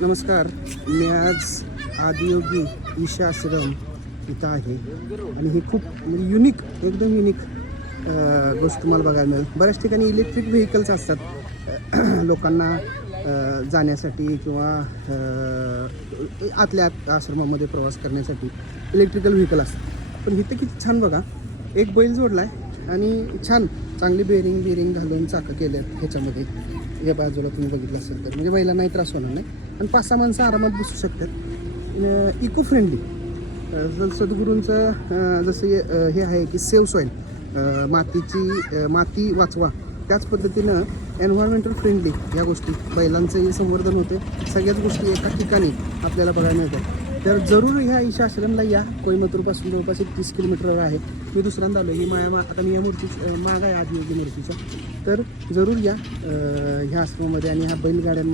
नमस्कार. मी आज आदियोगी ईशा आश्रम इथं आहे आणि ही खूप म्हणजे युनिक, एकदम युनिक गोष्ट तुम्हाला बघायला मिळेल. बऱ्याच ठिकाणी इलेक्ट्रिक व्हेकल्स असतात लोकांना जाण्यासाठी किंवा आतल्या आत आश्रमामध्ये प्रवास करण्यासाठी इलेक्ट्रिकल व्हेकल असतात. पण इथं किती छान बघा, एक बैल जोडला आहे आणि छान चांगली बेरिंग घालून चाकं केले आहेत ह्याच्यामध्ये. या बाजूला तुम्ही बघितलं असेल तर म्हणजे बैलांनाही त्रास होणार नाही आणि 5-6 माणसं आरामात बसू शकतात. इको फ्रेंडली सद्गुरूंचं जसं हे आहे की सेव्ह सॉईल, माती वाचवा, त्याच पद्धतीनं एन्व्हायरमेंटल फ्रेंडली या गोष्टी, बैलांचंही संवर्धन होते. सगळ्याच गोष्टी एका ठिकाणी आपल्याला बघायला मिळतात. तर जरूर ह्या ईशा आश्रमला या. कोईमतूरपासून जवळपास 30 किलोमीटरवर आहे. मी दुसऱ्यांदा आलो. ही आता मी या मूर्तीची माग आहे आदियोगी मूर्तीच्या. तर जरूर या ह्या आश्रमामध्ये आणि ह्या बैलगाड्यांमध्ये